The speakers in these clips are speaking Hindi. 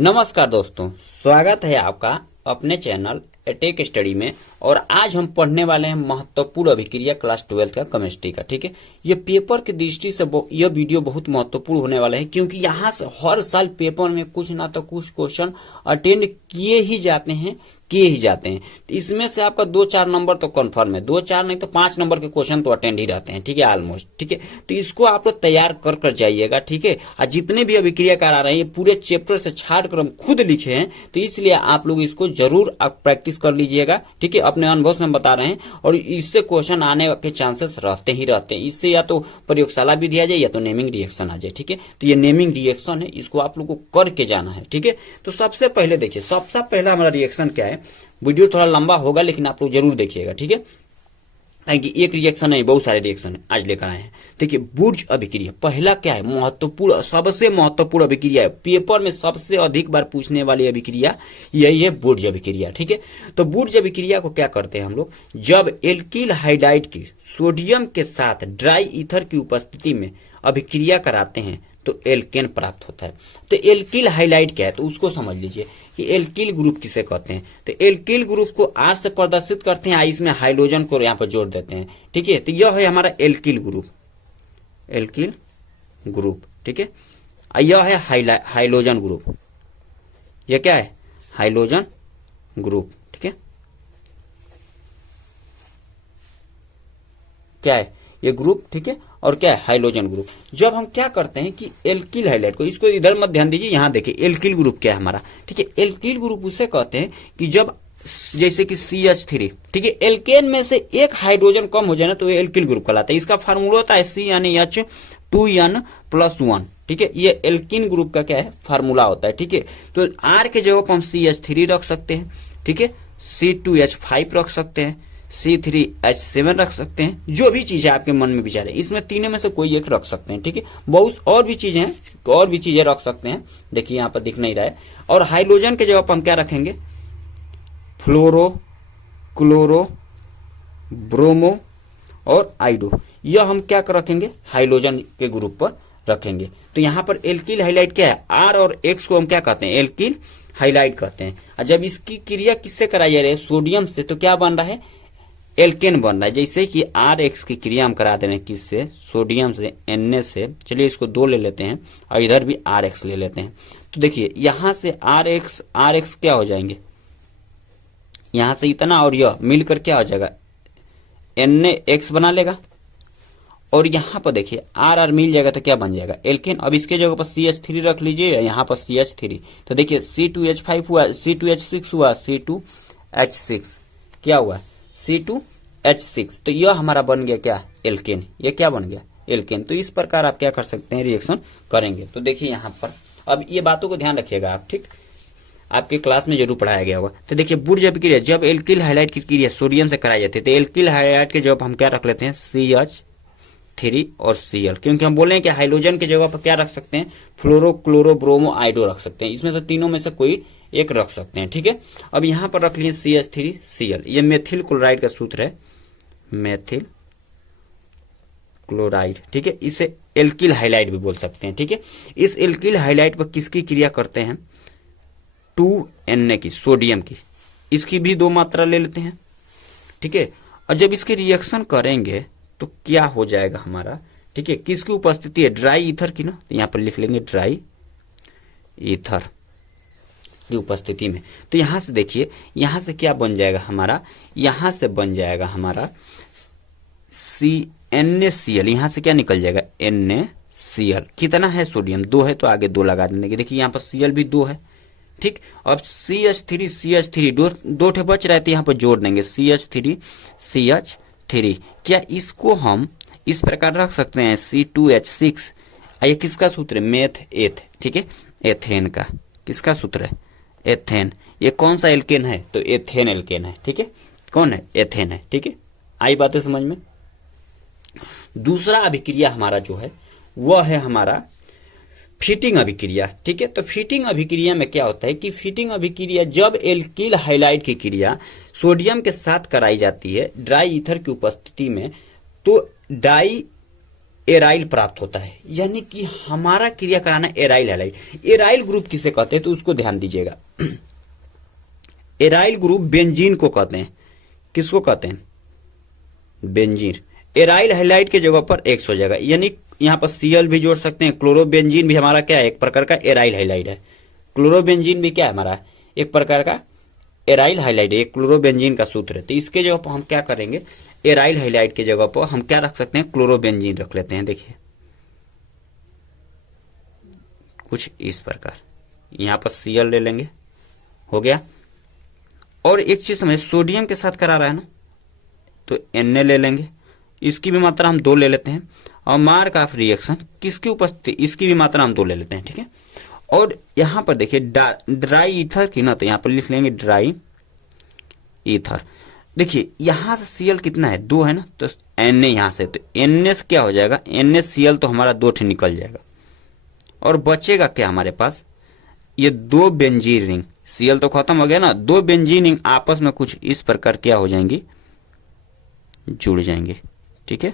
नमस्कार दोस्तों, स्वागत है आपका अपने चैनल टेक स्टडी में। और आज हम पढ़ने वाले हैं महत्वपूर्ण अभिक्रिया क्लास 12 का केमिस्ट्री का। ठीक है, ये पेपर की दृष्टि से यह वीडियो बहुत महत्वपूर्ण होने वाला है, क्योंकि यहाँ से हर साल पेपर में कुछ ना तो कुछ क्वेश्चन अटेंड किए ही जाते हैं। तो इसमें से आपका 2-4 नंबर तो कंफर्म है, 2-4 नहीं तो 5 नंबर के क्वेश्चन तो अटेंड ही रहते हैं। ठीक है, ऑलमोस्ट। ठीक है, तो इसको आप लोग तैयार कर जाइएगा। ठीक है, और जितने भी अभिक्रियाकार आ रहे हैं पूरे चैप्टर से छाट कर हम खुद लिखे हैं, तो इसलिए आप लोग इसको जरूर आप प्रैक्टिस कर लीजिएगा। ठीक है, अपने अनुभव से हम बता रहे हैं, और इससे क्वेश्चन आने के चांसेस रहते हैं। इससे या तो प्रयोगशाला भी दिया जाए या तो नेमिंग रिएक्शन आ जाए। ठीक है, तो ये नेमिंग रिएक्शन है, इसको आप लोग को करके जाना है। ठीक है, तो सबसे पहले देखिए, सबसे पहला हमारा रिएक्शन क्या है। वीडियो थोड़ा लंबा होगा लेकिन आप लोग जरूर देखिएगा। ठीक है, कि एक रिएक्शन है, बहुत सारे रिएक्शन है आज लेकर आए हैं। देखिए, बुर्ज अभिक्रिया पहला क्या है, महत्वपूर्ण, सबसे महत्वपूर्ण अभिक्रिया है, पेपर में सबसे अधिक बार पूछने वाली अभिक्रिया यही है, बुर्ज अभिक्रिया। ठीक है, तो बुर्ज अभिक्रिया को क्या करते हैं हम लोग, जब एल्किल हाइड्राइड की सोडियम के साथ ड्राई ईथर की उपस्थिति में अभिक्रिया कराते हैं तो एल्केन प्राप्त होता है। तो एल्किल हाइलाइट क्या है, तो उसको समझ लीजिए कि एल्किल ग्रुप किसे कहते हैं। तो एल्किल ग्रुप को आर से प्रदर्शित करते हैं, इसमें हाइड्रोजन को यहाँ पर जोड़ देते हैं। ठीक है, तो यह है हमारा एल्किल ग्रुप, एल्किल ग्रुप। ठीक है, यह है हाइड्रोजन ग्रुप, यह क्या है, हाइड्रोजन ग्रुप। ठीक है, क्या है ये ग्रुप। ठीक है, और क्या है, हाइड्रोजन ग्रुप। जब हम क्या करते हैं कि एल्किल हाइलाइट को, इसको इधर मत ध्यान दीजिए, यहां देखिए एल्किल ग्रुप क्या है हमारा। ठीक है, एल्किल ग्रुप उसे कहते हैं कि जब जैसे कि CH3, ठीक है, एल्केन में से एक हाइड्रोजन कम हो जाए ना तो ये एल्किल ग्रुप कहलाता है। इसका फार्मूला होता है CnH2n+1। ठीक है, ये एल्किन ग्रुप का क्या है, फार्मूला होता है। ठीक है, तो R के जगह पर हम CH3 रख सकते हैं। ठीक है, C2H5 रख सकते हैं, C3H7 रख सकते हैं, जो भी चीजें आपके मन में विचार है, इसमें तीनों में से कोई एक रख सकते हैं। ठीक है, बहुत और भी चीजें हैं, और भी चीजें रख सकते हैं। देखिए यहाँ पर दिख नहीं रहा है। और हाइड्रोजन के जगह पर हम क्या रखेंगे, फ्लोरो, क्लोरो, ब्रोमो और आइडो, यह हम क्या कर रखेंगे, हाइड्रोजन के ग्रुप पर रखेंगे। तो यहाँ पर एल्किल हाइलाइट क्या है, R और X को हम क्या कहते हैं, एल्किल हाइलाइट कहते हैं। और जब इसकी क्रिया किससे कराई जा रही है, सोडियम से, तो क्या बन रहा है, एल्केन बन रहा है। जैसे कि RX की क्रिया हम करा दे रहे हैं किससे, सोडियम से, Na से। चलिए इसको 2 ले लेते हैं और इधर भी RX ले लेते हैं। तो देखिए यहां से RX क्या हो जाएंगे, यहां से इतना और यह मिलकर क्या हो जाएगा, NaX बना लेगा। और यहाँ पर देखिए R मिल जाएगा तो क्या बन जाएगा, एल्केन। अब इसके जगह पर CH3 रख लीजिए, यहाँ पर CH3, तो देखिए C2H5 हुआ, C2H6 हुआ, C2H6 क्या हुआ, C2H6। तो यह हमारा बन गया क्या, एल्केन। ये क्या बन गया, एल्केन। तो इस प्रकार आप क्या कर सकते हैं, रिएक्शन करेंगे। तो देखिए यहाँ पर अब ये बातों को ध्यान रखिएगा आप, ठीक, आपके क्लास में जरूर पढ़ाया गया होगा। तो देखिए बुर्ज अभिक्रिया, जब एल्किल हाइलाइट की क्रिया सोडियम से कराई जाती है तो एल्किल हाइलाइट के जब हम क्या रख लेते हैं, CH3 और Cl, क्योंकि हम बोले हैं कि हाइड्रोजन की जगह पर क्या रख सकते हैं, फ्लोरो, क्लोरो, ब्रोमो, आइडो रख सकते हैं। इसमें से तीनों में से कोई एक रख सकते हैं। ठीक है, अब यहां पर रख लिए CH3 Cl, ये मेथिल क्लोराइड का सूत्र है, मेथिल क्लोराइड। ठीक है, इसे एल्किल हाइलाइट भी बोल सकते हैं। ठीक है, इस एल्किल हाइलाइट पर किसकी क्रिया करते हैं, 2Na की, सोडियम की, इसकी भी 2 मात्रा ले लेते हैं। ठीक है, और जब इसकी रिएक्शन करेंगे तो क्या हो जाएगा हमारा, ठीक है, किसकी उपस्थिति है, ड्राई ईथर की ना, तो यहां पर लिख लेंगे ड्राई ईथर की उपस्थिति में। तो यहां से देखिए, यहां से क्या बन जाएगा हमारा, यहां से बन जाएगा हमारा NaCl, यहां से क्या निकल जाएगा, NaCl। कितना है, सोडियम 2 है तो आगे 2 लगा देंगे। देखिए यहाँ पर Cl भी 2 है। ठीक, अब CH3 दो ठे बच रहे थे, यहाँ पर जोड़ देंगे CH3। क्या इसको हम इस प्रकार रख सकते हैं, C2H6, ये किसका सूत्र है, मेथ एथ। ठीक है, एथेन का, किसका सूत्र है, एथेन। ये कौन सा एल्केन है, तो एथेन एल्केन है। ठीक है, कौन है, एथेन है। ठीक है, आई बातें समझ में। दूसरा अभिक्रिया हमारा जो है वह है हमारा फिटिंग अभिक्रिया। ठीक है, तो फिटिंग अभिक्रिया में क्या होता है कि फिटिंग अभिक्रिया जब एल्किल हाइलाइट की क्रिया सोडियम के साथ कराई जाती है ड्राई ईथर की उपस्थिति में, तो डाई एराइल प्राप्त होता है, यानी कि हमारा क्रिया कराना एराइल हैलाइड। एराइल ग्रुप किसे कहते हैं तो उसको ध्यान दीजिएगा। एराइल ग्रुप बेंजीन को कहते हैं। किसको कहते हैं? बेंजीन। एराइल हैलाइड के जगह पर एक्स हो जाएगा, यानी यहाँ पर Cl भी जोड़ सकते हैं। क्लोरोबेंजीन भी हमारा क्या है? एक प्रकार का एराइल हैलाइड है। क्लोरोबेंजीन भी क्या है? हमारा एक प्रकार का एराइल हैलाइड है। क्लोरोबेंजीन का सूत्र है। तो इसके जगह पर हम क्या करेंगे? एराइल हैलाइड के जगह पर हम क्या रख सकते हैं? क्लोरोबेंजीन रख लेते हैं। देखिए कुछ इस प्रकार, यहाँ पर Cl ले लेंगे, हो गया। और एक चीज समझ, सोडियम के साथ करा रहा है ना, तो Na ले लेंगे, इसकी भी मात्रा हम 2 ले लेते हैं। और मार्क ऑफ रिएक्शन किसकी उपस्थिति, इसकी भी मात्रा हम 2 ले लेते हैं, ठीक है। और यहां पर देखिए ड्राई ईथर की ना, तो यहां पर लिख लेंगे ड्राई ईथर। देखिए यहां से Cl कितना है? 2 है ना, तो Na यहां से, तो Na से क्या हो जाएगा? NaCl तो हमारा 2 ठे निकल जाएगा, और बचेगा क्या हमारे पास? ये 2 बेंजीन रिंग। Cl तो खत्म हो गया ना, 2 बेंजीन रिंग आपस में कुछ इस प्रकार क्या हो जाएंगी? जुड़ जाएंगे, ठीक है।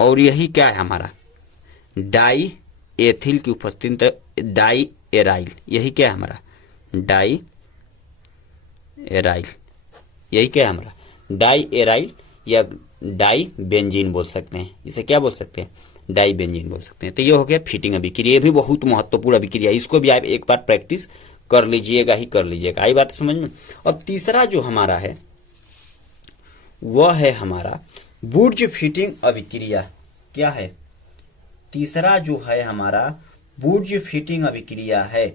और यही क्या है हमारा? डाई एथिल की उपस्थिति, तो डाई एराइल, यही क्या है हमारा? डाई एराइल, यही क्या है हमारा? डाई एराइल या डाई बेंजीन बोल सकते हैं। इसे क्या बोल सकते हैं? डाई बेंजीन बोल सकते हैं। तो ये हो गया फिटिंग अभिक्रिया। ये भी बहुत महत्वपूर्ण अभिक्रिया, इसको भी आप एक बार प्रैक्टिस कर लीजिएगा ही कर लीजिएगा। आई बात समझ में? अब तीसरा जो हमारा है वह है हमारा बुर्ज फिटिंग अभिक्रिया। क्या है? तीसरा जो है हमारा बुर्ज फिटिंग अभिक्रिया है।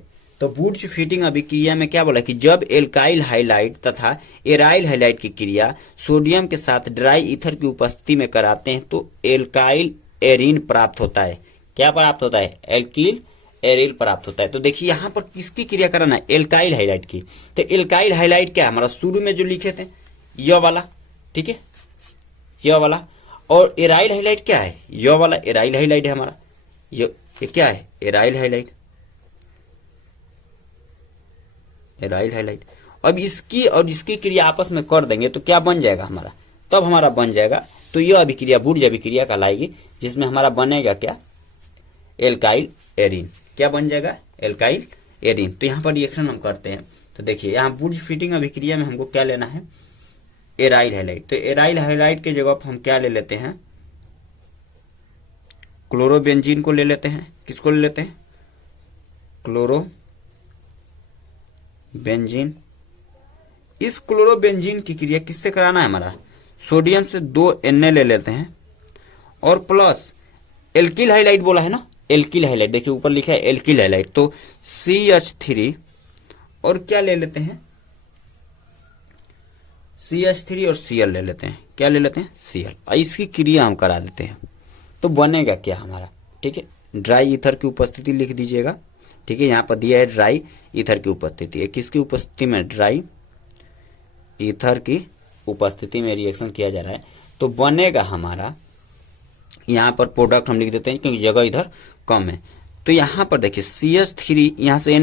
तो बुर्ज फिटिंग अभिक्रिया में क्या बोला कि जब एल्काइल हाइलाइड तथा एराइल हाइलाइड की क्रिया सोडियम के साथ ड्राई ईथर की उपस्थिति में कराते हैं तो एल्काइल एरीन प्राप्त होता है। क्या प्राप्त होता है? एल्किल एरिल प्राप्त होता है। तो देखिए यहां पर किसकी क्रिया कराना है? एल्काइल हाइलाइड की। तो एल्काइल हाइलाइड क्या है हमारा? शुरू में जो लिखे थे यह वाला, ठीक है, यह वाला। और एराइल हाइलाइड क्या है? यह वाला एराइल हाइलाइड है हमारा। ये क्या है? Aryl halide, aryl halide. अब इसकी और इसकी क्रिया आपस में कर देंगे तो क्या बन जाएगा हमारा? तब हमारा बन जाएगा, तो यह अभिक्रिया बुर्ज अभिक्रिया कहलाएगी, जिसमें हमारा बनेगा क्या? Alkyl arene. क्या बन जाएगा? Alkyl arene. तो यहाँ पर रिएक्शन हम करते हैं, तो देखिए यहाँ बुर्ज फिटिंग अभिक्रिया में हमको क्या लेना है? Aryl halide. तो एराइल हाइलाइड के जगह पर हम क्या ले लेते हैं? क्लोरोबेंजीन को ले लेते हैं। किसको ले लेते हैं? क्लोरोबेंजीन। इस क्लोरोबेंजीन की क्रिया किससे कराना है हमारा? सोडियम से 2 Na ले लेते हैं और प्लस एल्किल हाइलाइड बोला है ना, एल्किल हाइलाइड। देखिए ऊपर लिखा है एल्किल हाइलाइड, तो CH3 और क्या ले लेते हैं? CH3 और Cl ले लेते हैं। क्या ले लेते हैं? Cl। और इसकी क्रिया हम करा देते हैं, तो बनेगा क्या हमारा? ठीक है, ड्राई ईथर की उपस्थिति लिख दीजिएगा, ठीक है। यहाँ पर दिया है ड्राई ईथर की उपस्थिति। किसकी उपस्थिति में? ड्राई ईथर की उपस्थिति में रिएक्शन किया जा रहा है, तो बनेगा हमारा, यहाँ पर प्रोडक्ट हम लिख देते हैं क्योंकि जगह इधर कम है। तो यहाँ पर देखिए CH3 यहाँ से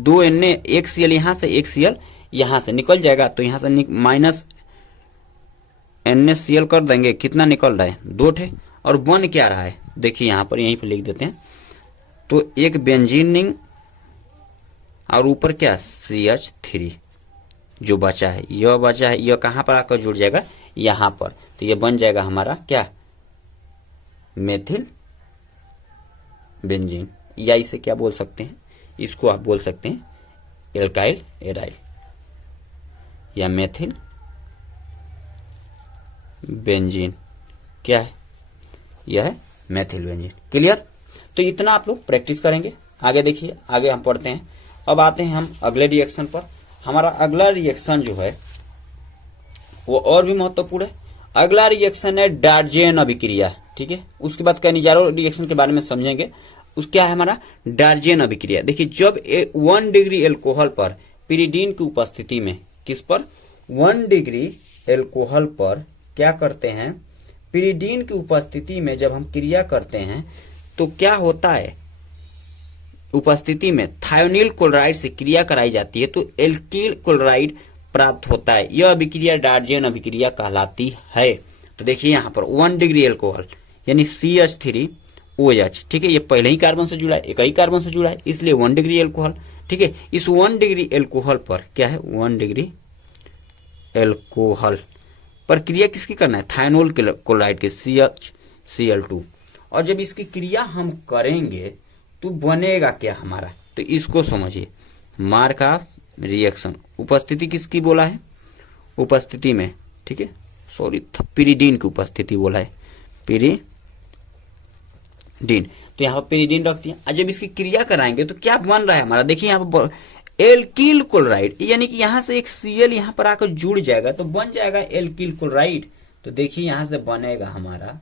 2 Na, 1 Cl यहाँ से, 1 Cl यहाँ से निकल जाएगा, तो यहाँ से माइनस NaCl कर देंगे। कितना निकल रहा है? 2 ठे। और बन क्या रहा है? देखिए यहाँ पर, यहीं पर लिख देते हैं, तो एक बेंजीन रिंग और ऊपर क्या? CH3 जो बचा है, यह बचा है, यह कहाँ पर आकर जुड़ जाएगा? यहाँ पर। तो यह बन जाएगा हमारा क्या? मेथिल बेंजीन, या इसे क्या बोल सकते हैं? इसको आप बोल सकते हैं एल्काइल एराइल या मेथिल बेंजीन। क्या है? यह है मेथिल बेंजीन। क्लियर? तो इतना आप लोग प्रैक्टिस करेंगे। आगे देखिए, आगे हम पढ़ते हैं। अब आते हैं हम अगले रिएक्शन पर। हमारा अगला रिएक्शन जो है वो और भी महत्वपूर्ण है। अगला रिएक्शन है डार्जेन अभिक्रिया, ठीक है। उसके बाद कैनिजारो रिएक्शन के बारे में समझेंगे। उस क्या है हमारा? डार्जेन अभिक्रिया। देखिए जब 1 डिग्री एल्कोहल पर पिरिडीन की उपस्थिति में, किस पर? 1 डिग्री एल्कोहल पर क्या करते हैं? पिरिडीन की उपस्थिति में जब हम क्रिया करते हैं तो क्या होता है? उपस्थिति में थायोनिल क्लोराइड से क्रिया कराई जाती है तो एल्किल क्लोराइड प्राप्त होता है। यह अभिक्रिया डार्जेन अभिक्रिया कहलाती है। तो देखिए यहाँ पर 1 डिग्री एल्कोहल यानी CH3OH, ठीक है, ये पहले ही कार्बन से जुड़ा है, एक ही कार्बन से जुड़ा है, इसलिए 1 डिग्री एल्कोहल। ठीक है, इस 1 डिग्री एल्कोहल पर क्या है, 1 डिग्री एल्कोहल पर क्रिया किसकी करना है, थाइनोल क्लोराइड के CHCl2। और जब इसकी क्रिया हम करेंगे तो बनेगा क्या हमारा, तो इसको समझिए। मार्क ऑफ रिएक्शन, उपस्थिति किसकी बोला है, उपस्थिति में, ठीक है, सॉरी पिरिडीन की उपस्थिति बोला है, पिरिडीन। तो यहाँ पर पिरिडीन रख दिया। और जब इसकी क्रिया कराएंगे तो क्या बन रहा है हमारा, देखिए यहाँ पर एल्किल क्लोराइड, यानी कि यहाँ से एक Cl यहाँ पर आकर जुड़ जाएगा तो बन जाएगा एल्किल क्लोराइड। तो देखिए यहां से बनेगा हमारा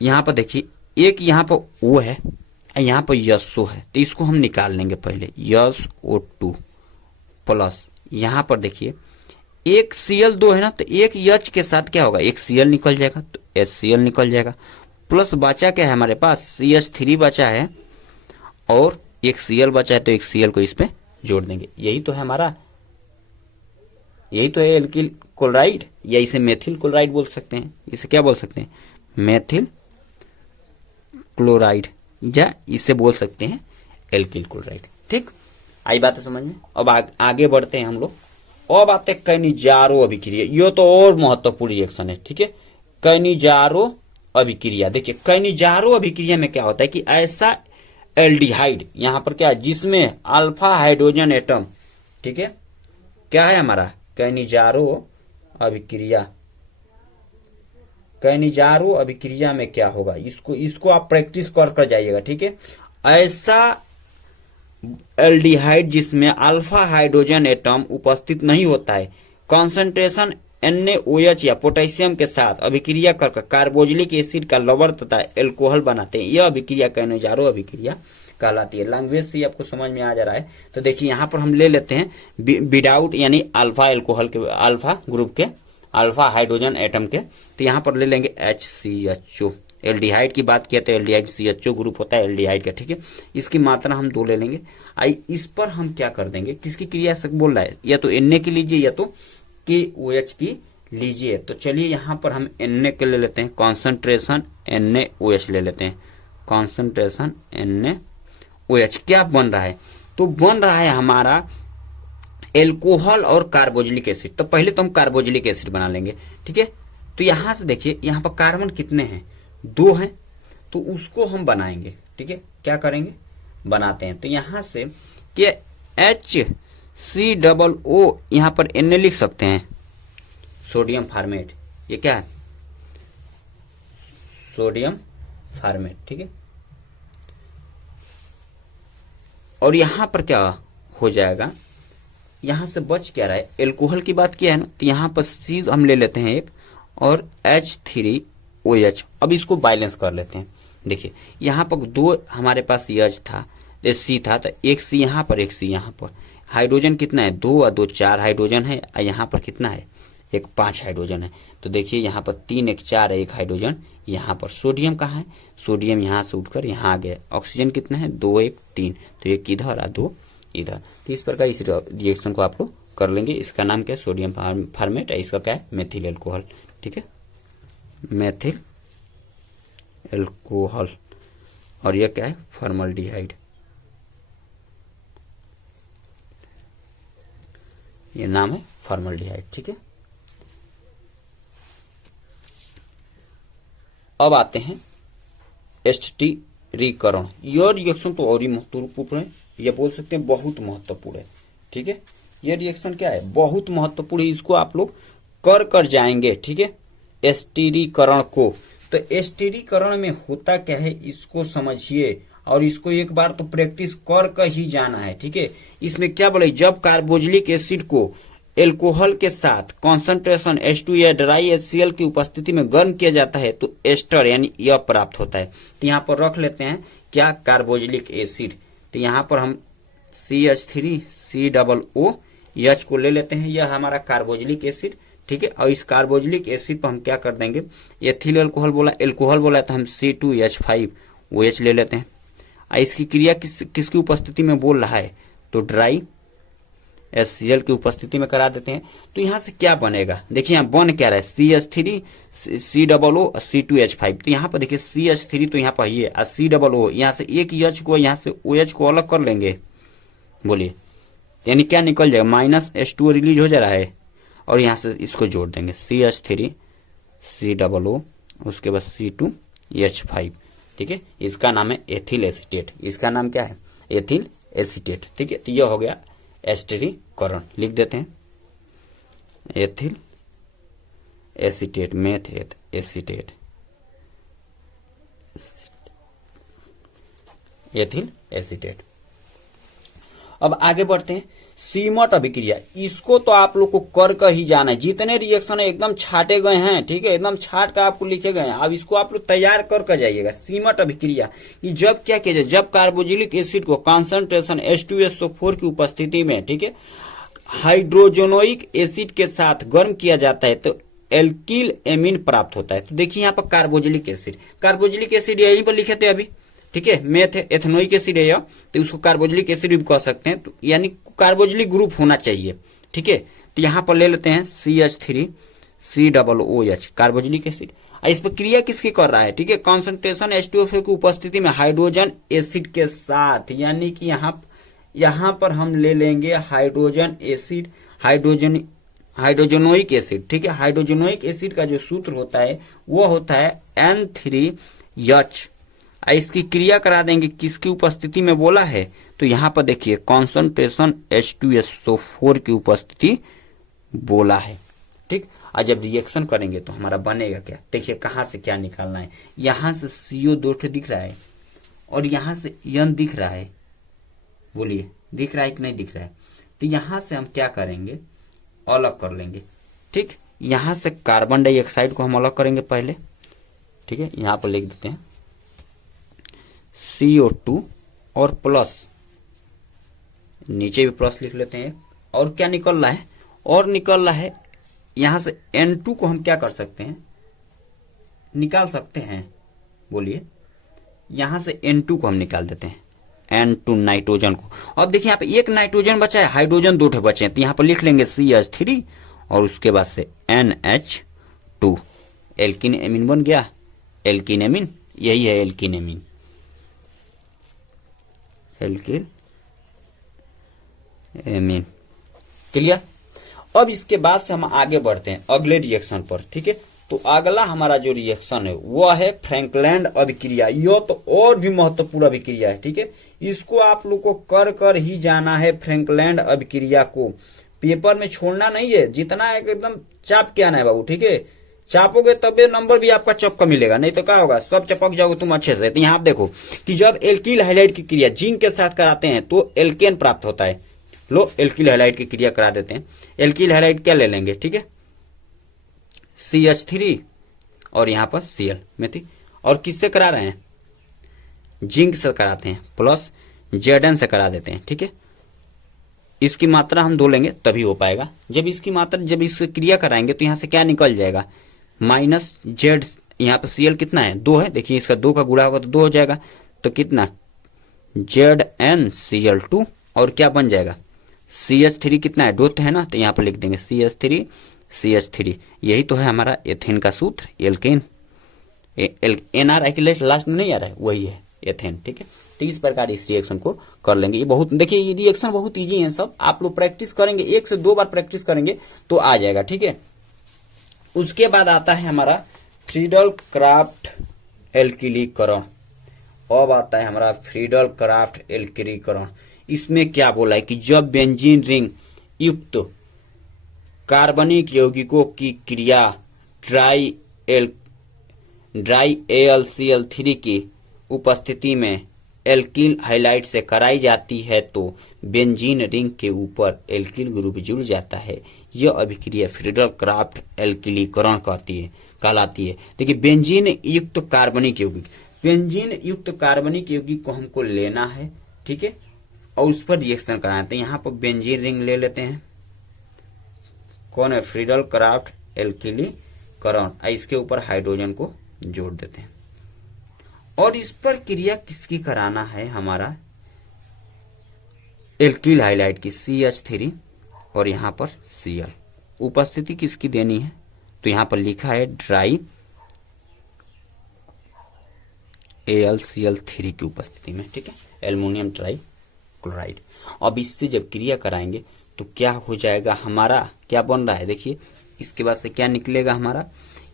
यहां पर, देखिए एक यहां पर O है, यहां पर SO है, तो इसको हम निकाल लेंगे पहले, SO2 प्लस यहां पर देखिए एक Cl2 है ना, तो एक H के साथ क्या होगा, एक Cl निकल जाएगा तो HCl निकल जाएगा, प्लस बचा क्या है हमारे पास, CH3 बचा है और एक Cl बचा है, तो एक Cl को इस पे जोड़ देंगे। यही तो है हमारा, यही तो है एल्किल क्लोराइड, या इसे मेथिल क्लोराइड बोल सकते हैं, इसे क्या बोल सकते हैं, मेथिल क्लोराइड, या इसे बोल सकते हैं एल्किल क्लोराइड। ठीक, आई बात है समझ में। अब आगे बढ़ते हैं हम लोग। अब आते हैं कैनिजारो अभिक्रिया, ये तो और महत्वपूर्ण रिएक्शन है। ठीक है, कैनिजारो अभिक्रिया, देखिए कैनिजारो अभिक्रिया में क्या होता है कि ऐसा एल्डिहाइड यहां पर क्या है जिसमें अल्फा हाइड्रोजन एटम, ठीक है, क्या है हमारा कैनिजारो अभिक्रिया। कैनिजारो अभिक्रिया में क्या होगा, इसको आप प्रैक्टिस कर जाइएगा। ठीक है, ऐसा एल्डिहाइड जिसमें अल्फा हाइड्रोजन एटम उपस्थित नहीं होता है, कॉन्सेंट्रेशन NaOH या पोटेशियम के साथ अभिक्रिया कर कार्बोक्सिलिक एसिड का लवण तथा एल्कोहल बनाते हैं, यह अभिक्रिया कैनिजारो अभिक्रिया कहलाती है। लैंग्वेज से आपको समझ में आ जा रहा है। तो देखिए यहाँ पर हम ले लेते हैं विदाउट, यानी अल्फा एल्कोहल के, अल्फा ग्रुप के, अल्फा हाइड्रोजन एटम के, तो यहाँ पर ले लेंगे HCHO। एल्डिहाइड की बात किया तो एल्डिहाइड CHO ग्रुप होता है एल्डिहाइड का। ठीक है, इसकी मात्रा हम 2 ले लेंगे। इस पर हम क्या कर देंगे, किसकी क्रिया से बोल रहा है, या तो Na की लीजिए या तो KOH की लीजिए। तो चलिए यहाँ पर हम Na के ले लेते हैं, कॉन्सेंट्रेशन NaOH ले लेते हैं, कॉन्सेंट्रेशन NaOH। क्या बन रहा है, तो बन रहा है हमारा एल्कोहल और कार्बोक्सिलिक एसिड। तो पहले तो हम कार्बोक्सिलिक एसिड बना लेंगे। ठीक है, तो यहां से देखिए यहाँ पर कार्बन कितने हैं, 2 हैं, तो उसको हम बनाएंगे। ठीक है, क्या करेंगे, बनाते हैं। तो यहां से कि HCOO यहां पर Na लिख सकते हैं, सोडियम फॉर्मेट, ये क्या है, सोडियम फॉर्मेट। ठीक है, और यहां पर क्या हो जाएगा, यहां से बच क्या रहा है, एल्कोहल की बात किया है ना, तो यहां पर C हम ले लेते हैं एक, और H3OH। अब इसको बैलेंस कर लेते हैं। देखिए यहाँ पर 2 हमारे पास H था, C था, तो एक C यहाँ पर, एक C यहाँ पर। हाइड्रोजन कितना है, 2 और 2 4 हाइड्रोजन है, और यहाँ पर कितना है, एक 5 हाइड्रोजन है। तो देखिए यहाँ पर 3 1 4 1 हाइड्रोजन यहाँ पर। सोडियम कहाँ है, सोडियम यहाँ से उठकर यहाँ आ गया। ऑक्सीजन कितना है, 2 1 3, तो एक इधर और 2 इधर। तो इस प्रकार इस रिएक्शन को आप लोग कर लेंगे। इसका नाम क्या है, सोडियम फॉर्मेट, इसका क्या है, मेथिल एल्कोहल। ठीक है, मेथिल एल्कोहल, और यह क्या है, फॉर्मल्डिहाइड। ये नाम है फॉर्मल्डिहाइड। ठीक है, अब आते हैं एस्टरीकरण। यह रिएक्शन तो और ही महत्वपूर्ण है, ये बोल सकते हैं बहुत महत्वपूर्ण है। ठीक है, ये रिएक्शन क्या है, बहुत महत्वपूर्ण है, इसको आप लोग कर जाएंगे। ठीक है, एस्टरीकरण को। तो एस्टरीकरण में होता क्या है, इसको समझिए, और इसको एक बार तो प्रैक्टिस कर ही जाना है। ठीक है, इसमें क्या बोले, जब कार्बोक्सिलिक एसिड को एल्कोहल के साथ कॉन्सेंट्रेशन H2 या ड्राई HCl की उपस्थिति में गर्म किया जाता है तो एस्टर यानी यह प्राप्त होता है। तो यहाँ पर रख लेते हैं क्या, कार्बोक्सिलिक एसिड। तो यहाँ पर हम CH3COOH को ले लेते हैं, यह हमारा कार्बोक्सिलिक एसिड। ठीक है, और इस कार्बोक्सिलिक एसिड पर हम क्या कर देंगे, एथिल अल्कोहल बोला, एल्कोहल बोला, तो हम C2H5OH ले लेते हैं। इसकी क्रिया किसकी उपस्थिति में बोल रहा है, तो ड्राई HCl की उपस्थिति में करा देते हैं। तो यहाँ से क्या बनेगा, देखिए यहाँ बन क्या रहा है, CH3 COO C2H5। तो यहाँ पर देखिए CH3 तो यहाँ पर ये और COO, यहाँ से एक H को यहाँ से OH को अलग कर लेंगे, बोलिए यानी क्या निकल जाएगा, -H2O रिलीज हो जा रहा है और यहाँ से इसको जोड़ देंगे CH3 COO, उसके बाद C2H5। ठीक है, इसका नाम है एथिल एसीटेट। इसका नाम क्या है, एथिल एसीटेट। ठीक है, तो यह हो गया एस्टरीकरण। लिख देते हैं ethyl acetate, meth acetate, ethyl acetate. अब आगे बढ़ते हैं, सीमट अभिक्रिया। इसको तो आप लोग को कर ही जाना है, जितने रिएक्शन है एकदम छाटे गए हैं। ठीक है, एकदम छाट कर आपको लिखे गए हैं। अब इसको आप लोग तैयार कर जाइएगा। सीमट अभिक्रिया कि जब क्या किया जाए, जब कार्बोक्सिलिक एसिड को कॉन्सेंट्रेशन H2SO4 की उपस्थिति में, ठीक है, हाइड्रोजनोइक एसिड के साथ गर्म किया जाता है तो एल्किल एमीन प्राप्त होता है। तो देखिए यहाँ पर कार्बोक्सिलिक एसिड यहीं पर लिखे थे अभी। ठीक है, मेथ एथनोइक एसिड है यह, तो उसको कार्बोक्सिलिक एसिड भी कह सकते हैं। तो यानी कार्बोक्सिलिक ग्रुप होना चाहिए। ठीक है, तो यहाँ पर ले लेते हैं CH3 COOH कार्बोक्सिलिक एसिड। इस पर क्रिया किसकी कर रहा है, ठीक है, कॉन्सेंट्रेशन H2O4 की उपस्थिति में हाइड्रोजन एसिड के साथ, यानी कि यहाँ पर हम ले लेंगे हाइड्रोजन एसिड, हाइड्रोजनोइक एसिड। ठीक है, हाइड्रोजनोइक एसिड का जो सूत्र होता है वो होता है N3H। इसकी क्रिया करा देंगे, किसकी उपस्थिति में बोला है, तो यहाँ पर देखिए कॉन्सेंट्रेशन H2SO4 की उपस्थिति बोला है। ठीक, और जब रिएक्शन करेंगे तो हमारा बनेगा क्या, देखिए कहाँ से क्या निकालना है। यहाँ से CO2 दिख रहा है और यहाँ से N दिख रहा है, बोलिए दिख रहा है कि नहीं दिख रहा है। तो यहाँ से हम क्या करेंगे, अलग कर लेंगे। ठीक, यहाँ से कार्बन डाइऑक्साइड को हम अलग करेंगे पहले। ठीक है, यहाँ पर लिख देते हैं CO2 और प्लस, नीचे भी प्लस लिख लेते हैं। और क्या निकल रहा है, और निकल रहा है यहां से N2 को हम क्या कर सकते हैं, निकाल सकते हैं, बोलिए यहां से N2 को हम निकाल देते हैं, N2 नाइट्रोजन को। अब देखिए यहाँ पे एक नाइट्रोजन बचा है, हाइड्रोजन 2 बचे हैं, तो यहाँ पर लिख लेंगे CH3 और उसके बाद से NH2, एल्किन एमीन बन गया। एल्किन एमीन, यही है alkene amine, alkyl amine. Clear. अब इसके बाद से हम आगे बढ़ते हैं अगले रिएक्शन पर। ठीक है, तो अगला हमारा जो रिएक्शन है वो है फ्रैंकलैंड अभिक्रिया। यह तो और भी महत्वपूर्ण अभिक्रिया है। ठीक है, इसको आप लोग को कर ही जाना है। फ्रैंकलैंड अभिक्रिया को पेपर में छोड़ना नहीं है, जितना है एकदम चाप के आना है बाबू। ठीक है, चापोगे तबे नंबर भी आपका चपका मिलेगा, नहीं तो क्या होगा, सब चपक जाओगे तुम अच्छे से। तो यहाँ आप देखो कि जब एल्किल हाइलाइड की क्रिया जिंक के साथ कराते हैं तो एल्केन प्राप्त होता है। लो एल्किल हाइलाइड की क्रिया करा देते हैं। एल्किल हाइलाइड क्या ले लेंगे, ठीक है, CH3 और यहाँ पर Cl मेथी। और किससे करा रहे हैं, जिंक से कराते हैं, प्लस Zn से करा देते हैं। ठीक है, इसकी मात्रा हम धो लेंगे तभी हो पाएगा। जब इसकी मात्रा, जब इसकी क्रिया कराएंगे तो यहाँ से क्या निकल जाएगा, -Z। यहाँ पर Cl कितना है, 2 है। देखिए इसका 2 का गुणा होगा तो 2 हो जाएगा, तो कितना ZnCl2 और क्या बन जाएगा, CH3 कितना है, 2 है ना, तो यहाँ पर लिख देंगे CH3। यही तो है हमारा एथेन का सूत्र, एल्केन। NR के लास्ट में नहीं आ रहा है, वही है एथेन। ठीक है, तो इस प्रकार इस रिएक्शन को कर लेंगे। ये बहुत, देखिए ये रिएक्शन बहुत इजी है, सब आप लोग प्रैक्टिस करेंगे, 1 से 2 बार प्रैक्टिस करेंगे तो आ जाएगा। ठीक है, उसके बाद आता है हमारा फ्रीडल क्राफ्ट एल्किलीकरण। अब आता है हमारा फ्रीडल क्राफ्ट एल्किलीकरण। इसमें क्या बोला है कि जब बेंजीन रिंग युक्त कार्बनिक यौगिकों की क्रिया ड्राई AlCl3 की उपस्थिति में एल्किल हाइलाइड से कराई जाती है तो बेंजीन रिंग के ऊपर एल्किल ग्रुप जुड़ जाता है। यह अभिक्रिया फ्रीडल क्राफ्ट एल्किलीकरण कहलाती है। देखिए बेंजीन युक्त कार्बनिक यौगिक, बेंजीन युक्त कार्बनिक यौगिक को हमको लेना है। ठीक है, और उस पर रिएक्शन कराते हैं। यहाँ पर बेंजीन रिंग ले लेते हैं, कौन है, फ्रीडल क्राफ्ट एल्किलीकरण। इसके ऊपर हाइड्रोजन को जोड़ देते हैं और इस पर क्रिया किसकी कराना है, हमारा एल्किल हाइलाइड की, CH3 और यहाँ पर Cl। उपस्थिति किसकी देनी है, तो यहाँ पर लिखा है ड्राई AlCl3 की उपस्थिति में, ठीक है, एल्युमिनियम ट्राई क्लोराइड। अब इससे जब क्रिया कराएंगे तो क्या हो जाएगा, हमारा क्या बन रहा है, देखिए इसके बाद से क्या निकलेगा हमारा,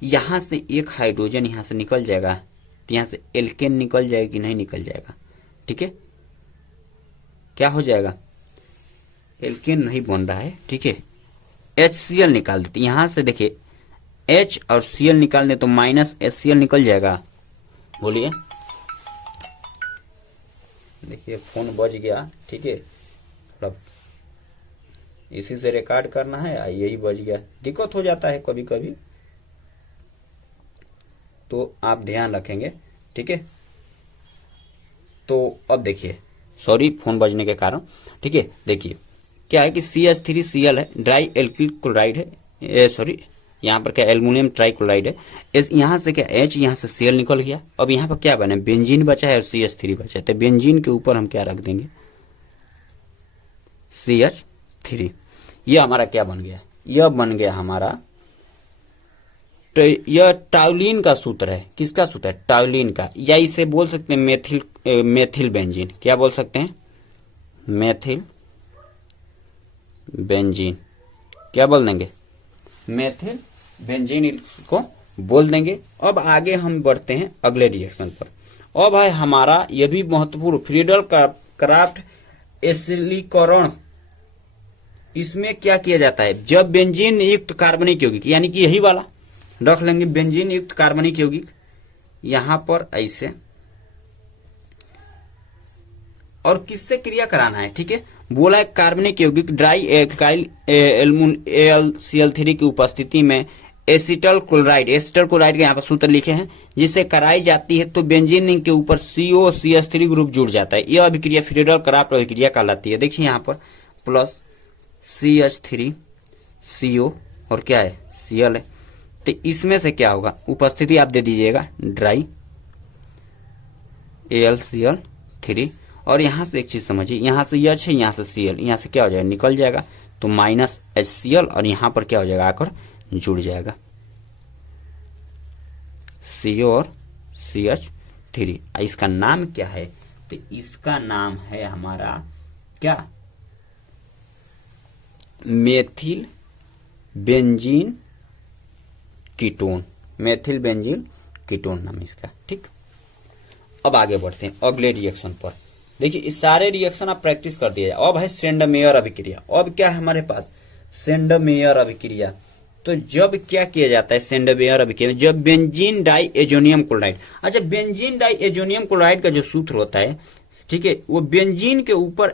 यहाँ से एक हाइड्रोजन यहाँ से निकल जाएगा, तो यहाँ से एल्केन निकल जाएगा कि नहीं निकल जाएगा, ठीक है, क्या हो जाएगा, एल्केन नहीं बन रहा है, ठीक है, HCl निकाल देते यहाँ से, देखिए H और Cl निकाल दे तो माइनस HCl निकल जाएगा। बोलिए, देखिए फोन बज गया, ठीक है, मतलब इसी से रिकॉर्ड करना है, यही बज गया, दिक्कत हो जाता है कभी कभी, तो आप ध्यान रखेंगे, ठीक है। तो अब देखिए, सॉरी फोन बजने के कारण, ठीक है, देखिए क्या है कि CH3Cl है, ड्राई एल्किल क्लोराइड है, सॉरी यहाँ पर क्या एल्युमिनियम ट्राइक्लोराइड है, यहाँ से क्या H, यहाँ से Cl निकल गया। अब यहाँ पर क्या बने, बेंजीन बचा है और CH3 बचा है, तो बेंजीन के ऊपर हम क्या रख देंगे, CH3। ये हमारा क्या बन गया, यह बन गया हमारा, तो यह टाउलिन का सूत्र है, किसका सूत्र है, टाउलिन का, या इसे बोल सकते हैं मेथिल बेंजीन, क्या बोल सकते हैं, मेथिल बेंजीन, क्या बोल देंगे, मेथिल बेंजीन को बोल देंगे। अब आगे हम बढ़ते हैं अगले रिएक्शन पर। अब है हमारा यह भी महत्वपूर्ण फ्रीडल क्राफ्ट एसिलीकरण। इसमें क्या किया जाता है, जब बेंजीन युक्त कार्बनिक यौगिक, यानी कि यही वाला रख लेंगे, बेंजीन युक्त कार्बनिक यौगिक, यहां पर ऐसे, और किससे क्रिया कराना है, ठीक है, बोला है कार्बनिक यौगिक ड्राई एल्काइल AlCl3 की उपस्थिति में एसिटल क्लोराइड के यहाँ पर सूत्र लिखे हैं, जिससे कराई जाती है तो बेंजीन के ऊपर COCH3 ग्रुप जुड़ जाता है। यह अभिक्रिया फ्रीडल क्राफ्ट अभिक्रिया कहलाती है। देखिए यहाँ पर प्लस CH3 CO और क्या है Cl है, तो इसमें से क्या होगा, उपस्थिति आप दे दीजिएगा ड्राई AlCl3, और यहाँ से एक चीज समझिए, यहाँ से H है, यहाँ से Cl, यहाँ से क्या हो जाएगा, निकल जाएगा, तो माइनस HCl, और यहाँ पर क्या हो जाएगा, आकर जुड़ जाएगा CO और CH3। इसका नाम क्या है, तो इसका नाम है हमारा क्या, methyl benzene ketone, methyl benzene ketone नाम इसका, ठीक। अब आगे बढ़ते हैं अगले रिएक्शन पर। देखिए इस सारे रिएक्शन आप प्रैक्टिस कर दिए। अब है सेंडमेयर अभिक्रिया। अब क्या है हमारे पास, सेंडमेयर अभिक्रिया। तो जब क्या किया जाता है सेंडमेयर अभिक्रिया, जब बेंजीन डाई एजोनियम क्लोराइड, अच्छा बेंजीन डाई एजोनियम क्लोराइड का जो सूत्र होता है, ठीक है, वो बेंजीन के ऊपर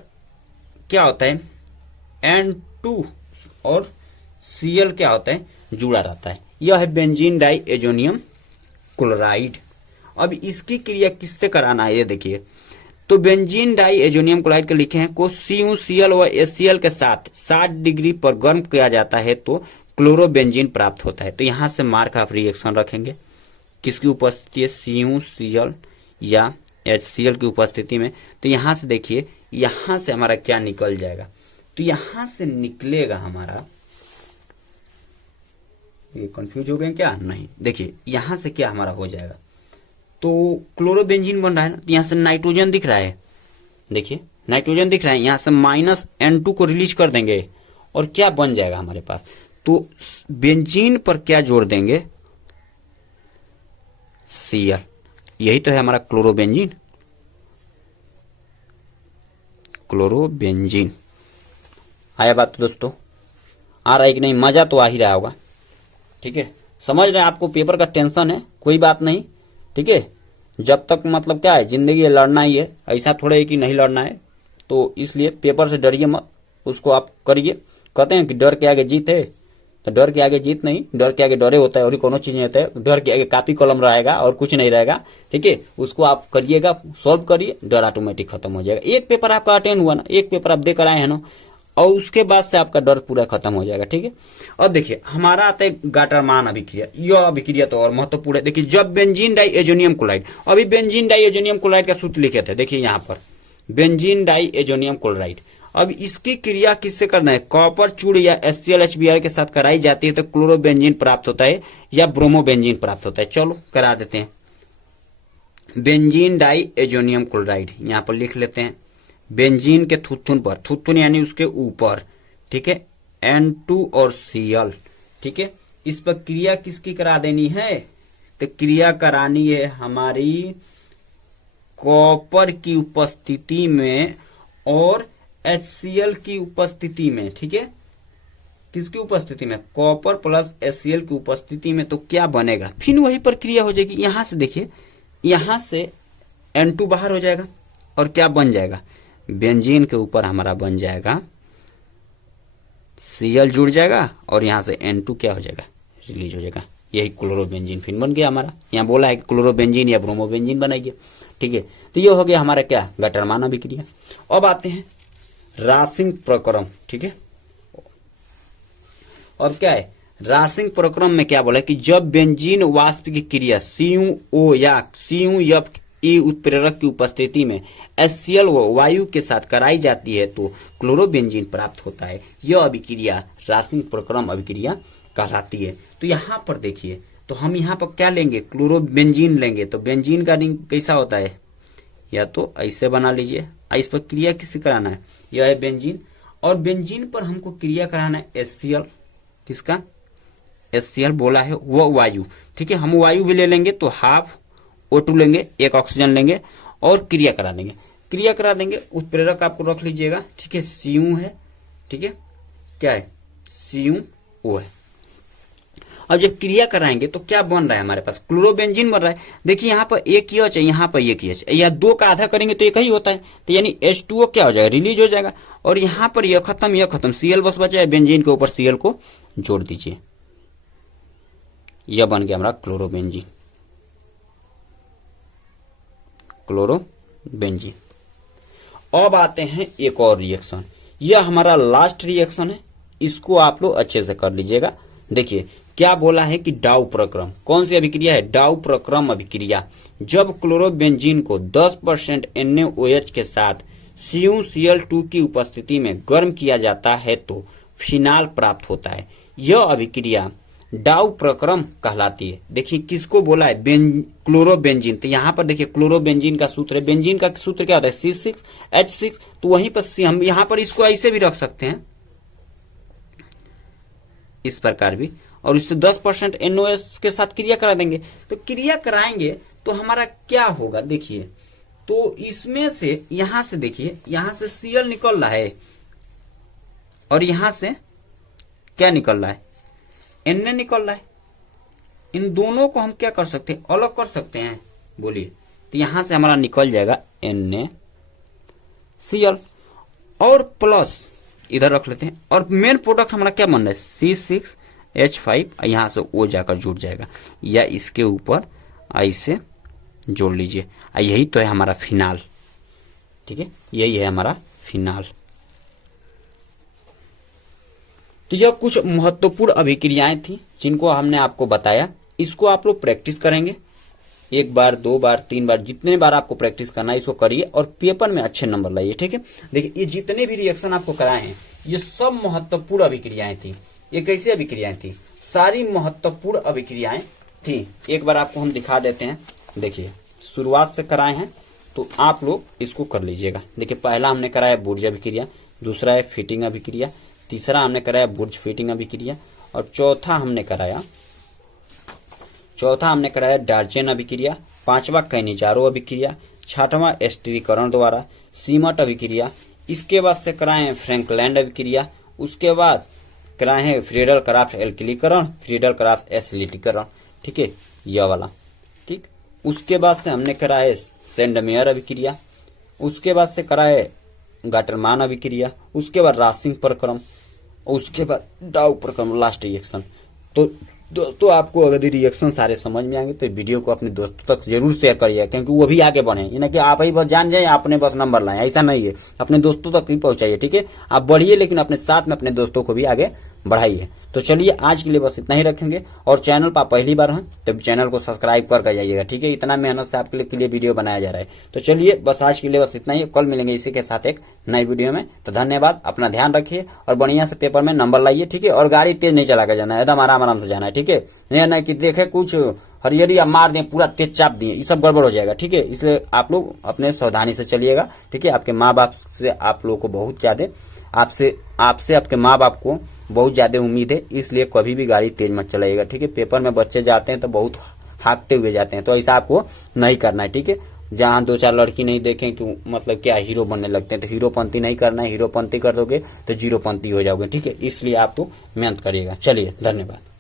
क्या होता है, N2 और Cl क्या होता है, जुड़ा रहता है। यह है बेंजीन डाई एजोनियम क्लोराइड। अब इसकी क्रिया किससे कराना है, ये देखिए, तो बेंजीन डाई एजोनियम क्लोराइड के लिखे हैं को CuCl और HCl के साथ 60 डिग्री पर गर्म किया जाता है तो क्लोरोबेंजीन प्राप्त होता है। तो यहां से मार्क आप रिएक्शन रखेंगे, किसकी उपस्थिति है, CuCl या HCl की उपस्थिति में। तो यहां से देखिए, यहां से हमारा क्या निकल जाएगा, तो यहां से निकलेगा हमारा, ये कंफ्यूज हो गए क्या, नहीं, देखिए यहां से क्या हमारा हो जाएगा, तो क्लोरोबेंजीन बन रहा है ना, तो यहां से नाइट्रोजन दिख रहा है, देखिए नाइट्रोजन दिख रहा है, यहां से माइनस N2 को रिलीज कर देंगे और क्या बन जाएगा हमारे पास, तो बेंजीन पर क्या जोड़ देंगे, Cl। यही तो है हमारा क्लोरोबेंजीन, क्लोरोबेंजीन। आया बात तो दोस्तों, आ रहा है कि नहीं, मजा तो आ ही रहा होगा, ठीक है, समझ रहे हैं, आपको पेपर का टेंशन है, कोई बात नहीं, ठीक है, जब तक मतलब क्या है, जिंदगी है, लड़ना ही है, ऐसा थोड़ा है कि नहीं लड़ना है, तो इसलिए पेपर से डरिए मत, उसको आप करिए। कहते हैं कि डर के आगे जीत है, तो डर के आगे जीत नहीं, डर के आगे डरे होता है, और कोनो चीज नहीं होता है, डर के आगे कापी कलम रहेगा और कुछ नहीं रहेगा, ठीक है, उसको आप करिएगा, सॉल्व करिए, डर ऑटोमेटिक खत्म हो जाएगा। एक पेपर आपका अटेंड हुआ ना, एक पेपर आप देकर आए हैं ना, और उसके बाद से आपका डर पूरा खत्म हो जाएगा, ठीक है। अब देखिए हमारा आता है गाटरमान अभिक्रिया। यह अभिक्रिया तो और महत्वपूर्ण है। देखिए जब बेंजीन डाई एजोनियम क्लोराइड, अभी बेंजीन डाई एजोनियम क्लोराइड का सूत्र लिखे थे, देखिए यहाँ पर बेंजीन डाई एजोनियम क्लोराइड, अब इसकी क्रिया किससे करना है, कॉपर चूड़ या HCl HBr के साथ कराई जाती है तो क्लोरोबेंजीन प्राप्त होता है या ब्रोमोबेंजीन प्राप्त होता है। चलो करा देते हैं। बेंजीन डाई एजोनियम क्लोराइड यहां पर लिख लेते हैं। बेंजीन के थुथुन पर, थुथुन यानी उसके ऊपर, ठीक है, N2 और Cl, ठीक है, इस पर क्रिया किसकी करा देनी है, तो क्रिया करानी है हमारी कॉपर की उपस्थिति में और HCl की उपस्थिति में, ठीक है, किसकी उपस्थिति में, कॉपर प्लस HCl की उपस्थिति में। तो क्या बनेगा, फिर वही पर क्रिया हो जाएगी। यहां से देखिए, यहां से N2 बाहर हो जाएगा और क्या बन जाएगा, बेंजीन के ऊपर हमारा बन जाएगा Cl जुड़ जाएगा और यहां से N2 क्या हो जाएगा, रिलीज हो जाएगा। यही क्लोरोबेंजीन फिर बन गया हमारा। यहाँ बोला है कि क्लोरोबेंजीन या ब्रोमोबेंजीन बनाइए, ठीक है। तो ये हो गया हमारा क्या, गटरमान अभिक्रिया। अब आते हैं रासिंग प्रक्रम, ठीक है। अब क्या है, रासिंग प्रक्रम में क्या बोला है कि जब बेंजीन वाष्प की क्रिया CuO या CuFe उत्प्रेरक की उपस्थिति में HCl वायु के साथ कराई जाती है तो क्लोरोबेंजीन प्राप्त होता है। यह अभिक्रिया रासिंग प्रक्रम अभिक्रिया कहलाती है। तो यहाँ पर देखिए, तो हम यहाँ पर क्या लेंगे, क्लोरोबेंजीन लेंगे। तो बेंजीन का रिंग कैसा होता है, या तो ऐसे बना लीजिए। इस पर क्रिया किससे कराना है, यह है बेंजीन, और बेंजीन पर हमको क्रिया कराना है HCl, किसका, HCl बोला है वो वायु, ठीक है। हम वायु भी ले लेंगे तो हाफ O2 लेंगे, एक ऑक्सीजन लेंगे और क्रिया करा देंगे। क्रिया करा देंगे, उत्प्रेरक आपको रख लीजिएगा, ठीक है, Cu है, ठीक है, क्या है, CuO है। अब जब क्रिया कराएंगे तो क्या बन रहा है हमारे पास, क्लोरोबेंजीन बन रहा है। देखिए यहाँ पर एक ही है, यहाँ पर एक ही है, या दो का आधा करेंगे तो एक ही होता है, तो यानी H2O क्या हो जाएगा, रिलीज हो जाएगा। और यहाँ पर यह खत्म, Cl बस बचा है, बेंजीन के ऊपर Cl को जोड़ दीजिए, यह बन गया हमारा क्लोरोबेंजीन, क्लोरोबेंजीन। अब आते हैं एक और रिएक्शन, यह हमारा लास्ट रिएक्शन है, इसको आप लोग अच्छे से कर लीजिएगा। देखिए क्या बोला है कि डाउ प्रक्रम, कौन सी अभिक्रिया है, डाउ प्रक्रम अभिक्रिया। जब क्लोरोबेंजीन को 10% NaOH के साथ CuCl2 की उपस्थिति में गर्म किया जाता है तो फिनाल प्राप्त होता है। यह अभिक्रिया डाउ प्रक्रम कहलाती है। देखिए किसको बोला है, क्लोरोबेंजीन। तो यहाँ पर देखिए क्लोरोबेंजीन का सूत्र है, बेंजीन का सूत्र क्या होता है, C6H6। तो वहीं पर हम यहाँ पर इसको ऐसे भी रख सकते हैं, इस प्रकार भी, और इससे 10% NaOH के साथ क्रिया करा देंगे। तो क्रिया कराएंगे तो हमारा क्या होगा, देखिए, तो इसमें से यहां से देखिए, यहां से Cl निकल रहा है और यहां से क्या निकल रहा है, Na निकल रहा है। इन दोनों को हम क्या कर सकते हैं, अलग कर सकते हैं, बोलिए। तो यहां से हमारा निकल जाएगा NaCl और प्लस इधर रख लेते हैं, और मेन प्रोडक्ट हमारा क्या बन रहा है, C6H5, यहां से O जाकर जुड़ जाएगा, या इसके ऊपर ऐसे जोड़ लीजिए। यही तो है हमारा फिनाल, ठीक है, यही है हमारा फिनाल। तो यह कुछ महत्वपूर्ण अभिक्रियाएं थी जिनको हमने आपको बताया। इसको आप लोग प्रैक्टिस करेंगे, एक बार, दो बार, तीन बार, जितने बार आपको प्रैक्टिस करना है इसको करिए और पेपर में अच्छे नंबर लाइए, ठीक है। देखिए ये जितने भी रिएक्शन आपको कराए हैं ये सब महत्वपूर्ण अभिक्रियाएं थी। ये कैसी अभिक्रियाएं थी, सारी महत्वपूर्ण अभिक्रियाएं थी। एक बार आपको हम दिखा देते हैं। देखिए शुरुआत से कराए हैं तो आप लोग इसको कर लीजिएगा। देखिए पहला हमने कराया बुर्ज अभिक्रिया, दूसरा है फिटिंग अभिक्रिया, तीसरा हमने कराया बुर्ज फिटिंग अभिक्रिया, और चौथा हमने कराया डार्चेन अभिक्रिया, पांचवा कैनिजारो अभिक्रिया, छठवां स्टीरीकरण द्वारा सीमट अभिक्रिया। इसके बाद से कराए हैं फ्रैंकलैंड अभिक्रिया, उसके बाद कराए हैं फ्रीडल क्राफ्ट एल्किलीकरण, फ्रीडल क्राफ्ट एसिलिटीकरण, ठीक है, यह वाला, ठीक। उसके बाद से हमने कराया सेंडमेयर अभिक्रिया, उसके बाद से कराए गाटरमान अभिक्रिया, उसके बाद रासिंग प्रक्रम, उसके बाद डाउ प्रक्रम, लास्ट रिएक्शन। तो दोस्तों आपको अगर ये रिएक्शन सारे समझ में आएंगे तो वीडियो को अपने दोस्तों तक जरूर शेयर करिए, क्योंकि वो भी आगे बढ़े। ये ना कि आप ही बस जान जाए, आपने बस नंबर लाए, ऐसा नहीं है। अपने दोस्तों तक ही पहुंचाइए, ठीक है। आप बढ़िए लेकिन अपने साथ में अपने दोस्तों को भी आगे बढ़ाइए। तो चलिए आज के लिए बस इतना ही रखेंगे, और चैनल पर आप पहली बार हैं तब चैनल को सब्सक्राइब कर जाइएगा, ठीक है। इतना मेहनत से आपके लिए वीडियो बनाया जा रहा है। तो चलिए बस आज के लिए बस इतना ही, कल मिलेंगे इसी के साथ एक नई वीडियो में। तो धन्यवाद, अपना ध्यान रखिए और बढ़िया से पेपर में नंबर लाइए, ठीक है। और गाड़ी तेज नहीं चला कर जाना है, एकदम आराम आराम से जाना है, ठीक है। नहीं कि देखे कुछ हरियरी आप मार दें, पूरा तेज चाप दिए, ये सब गड़बड़ हो जाएगा, ठीक है। इसलिए आप लोग अपने सावधानी से चलिएगा, ठीक है। आपके माँ बाप से आप लोगों को बहुत ज्यादा आपसे आपके माँ बाप को बहुत ज्यादा उम्मीद है, इसलिए कभी भी गाड़ी तेज मत चलाइएगा, ठीक है। पेपर में बच्चे जाते हैं तो बहुत हाँकते हुए जाते हैं, तो ऐसा आपको नहीं करना है, ठीक है। जहाँ 2-4 लड़की नहीं देखें कि मतलब क्या हीरो बनने लगते हैं, तो हीरोपंती नहीं करना है। हीरोपंती कर दोगे तो जीरोपंती हो जाओगे, ठीक है। इसलिए आप तो मेहनत करिएगा। चलिए धन्यवाद।